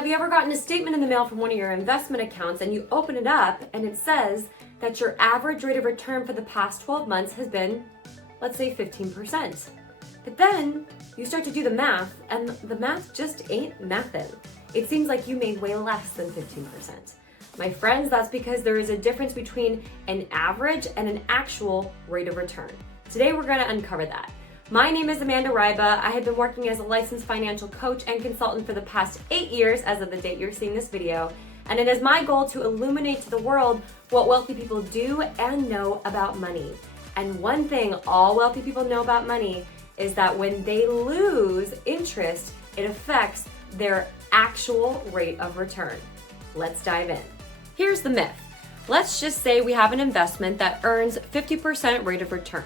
Have you ever gotten a statement in the mail from one of your investment accounts and you open it up and it says that your average rate of return for the past 12 months has been, let's say, 15%. But then you start to do the math and the math just ain't mathin'. It seems like you made way less than 15%. My friends, that's because there is a difference between an average and an actual rate of return. Today we're gonna uncover that. My name is Amanda Ryba. I have been working as a licensed financial coach and consultant for the past 8 years as of the date you're seeing this video. And it is my goal to illuminate to the world what wealthy people do and know about money. And one thing all wealthy people know about money is that when they lose interest, it affects their actual rate of return. Let's dive in. Here's the myth. Let's just say we have an investment that earns 50% rate of return.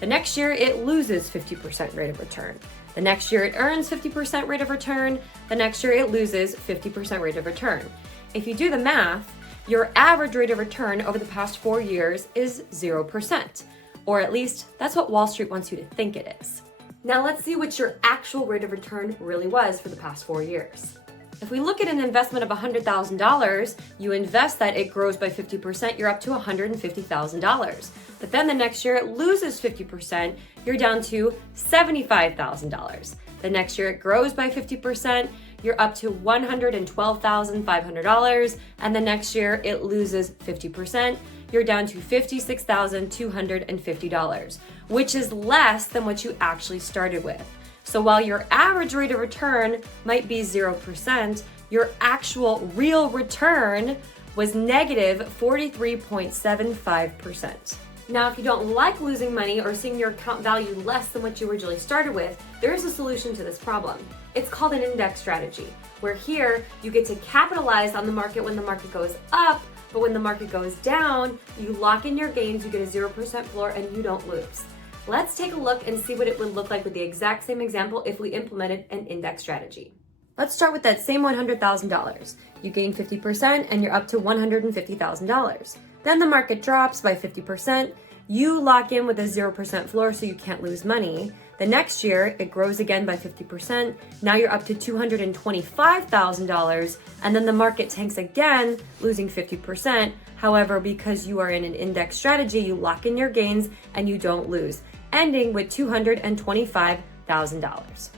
The next year it loses 50% rate of return. The next year it earns 50% rate of return. The next year it loses 50% rate of return. If you do the math, your average rate of return over the past 4 years is 0%. Or at least that's what Wall Street wants you to think it is. Now let's see what your actual rate of return really was for the past 4 years. If we look at an investment of $100,000, you invest that, it grows by 50%, you're up to $150,000. But then the next year it loses 50%, you're down to $75,000. The next year it grows by 50%, you're up to $112,500. And the next year it loses 50%, you're down to $56,250, which is less than what you actually started with. So while your average rate of return might be 0%, your actual real return was negative 43.75%. Now, if you don't like losing money or seeing your account value less than what you originally started with, there is a solution to this problem. It's called an index strategy, where here you get to capitalize on the market when the market goes up, but when the market goes down, you lock in your gains, you get a 0% floor, and you don't lose. Let's take a look and see what it would look like with the exact same example if we implemented an index strategy. Let's start with that same $100,000. You gain 50% and you're up to $150,000. Then the market drops by 50%. You lock in with a 0% floor so you can't lose money. The next year, it grows again by 50%. Now you're up to $225,000, and then the market tanks again, losing 50%. However, because you are in an index strategy, you lock in your gains and you don't lose, ending with $225,000.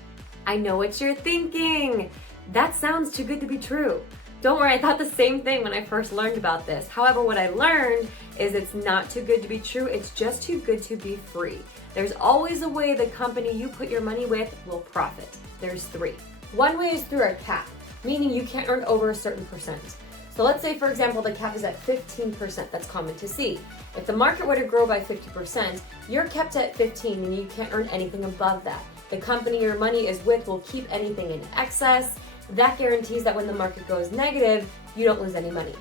I know what you're thinking. That sounds too good to be true. Don't worry, I thought the same thing when I first learned about this. However, what I learned is it's not too good to be true, it's just too good to be free. There's always a way the company you put your money with will profit. There's 3. One way is through a cap, meaning you can't earn over a certain percent. So let's say, for example, the cap is at 15%. That's common to see. If the market were to grow by 50%, you're kept at 15 and you can't earn anything above that. The company your money is with will keep anything in excess. That guarantees that when the market goes negative, you don't lose any money.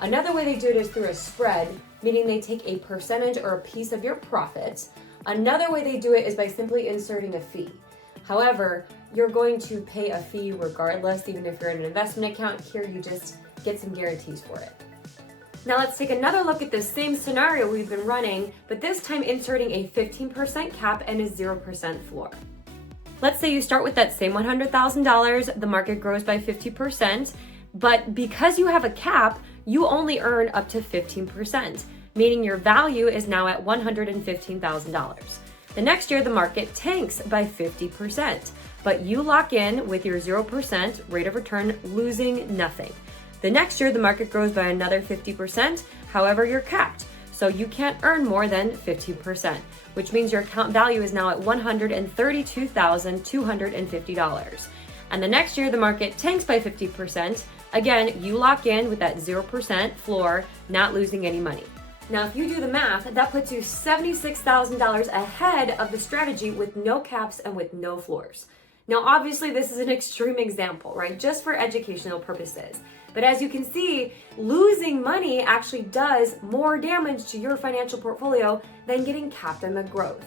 Another way they do it is through a spread, meaning they take a percentage or a piece of your profit. Another way they do it is by simply inserting a fee. However, you're going to pay a fee regardless, even if you're in an investment account. Here you just get some guarantees for it. Now let's take another look at the same scenario we've been running, but this time inserting a 15% cap and a 0% floor. Let's say you start with that same $100,000, the market grows by 50%, but because you have a cap, you only earn up to 15%, meaning your value is now at $115,000. The next year, the market tanks by 50%, but you lock in with your 0% rate of return, losing nothing. The next year, the market grows by another 50%, however, you're capped, so you can't earn more than 15%, which means your account value is now at $132,250. And the next year, the market tanks by 50%. Again, you lock in with that 0% floor, not losing any money. Now, if you do the math, that puts you $76,000 ahead of the strategy with no caps and with no floors. Now, obviously, this is an extreme example, right? Just for educational purposes. But as you can see, losing money actually does more damage to your financial portfolio than getting capped on the growth.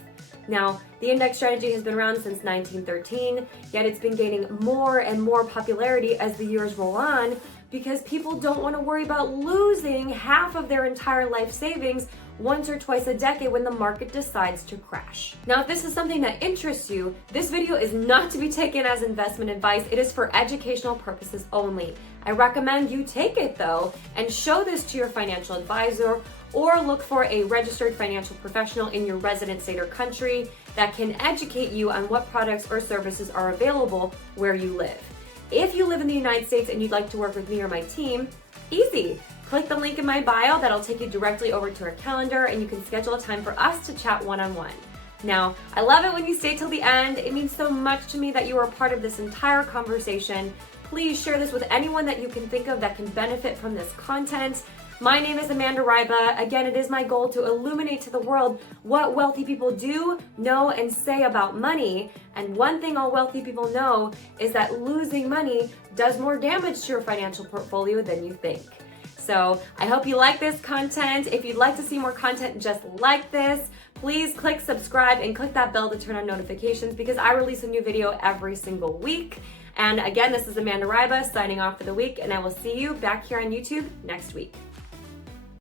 Now, the index strategy has been around since 1913, yet it's been gaining more and more popularity as the years roll on because people don't want to worry about losing half of their entire life savings once or twice a decade when the market decides to crash. Now, if this is something that interests you, this video is not to be taken as investment advice. It is for educational purposes only. I recommend you take it though and show this to your financial advisor, or look for a registered financial professional in your resident state or country that can educate you on what products or services are available where you live. If you live in the United States and you'd like to work with me or my team, easy. Click the link in my bio, that'll take you directly over to our calendar, and you can schedule a time for us to chat one-on-one. Now, I love it when you stay till the end. It means so much to me that you are a part of this entire conversation. Please share this with anyone that you can think of that can benefit from this content. My name is Amanda Ryba. Again, it is my goal to illuminate to the world what wealthy people do, know, and say about money. And one thing all wealthy people know is that losing money does more damage to your financial portfolio than you think. So I hope you like this content. If you'd like to see more content just like this, please click subscribe and click that bell to turn on notifications, because I release a new video every single week. And again, this is Amanda Ryba signing off for the week, and I will see you back here on YouTube next week.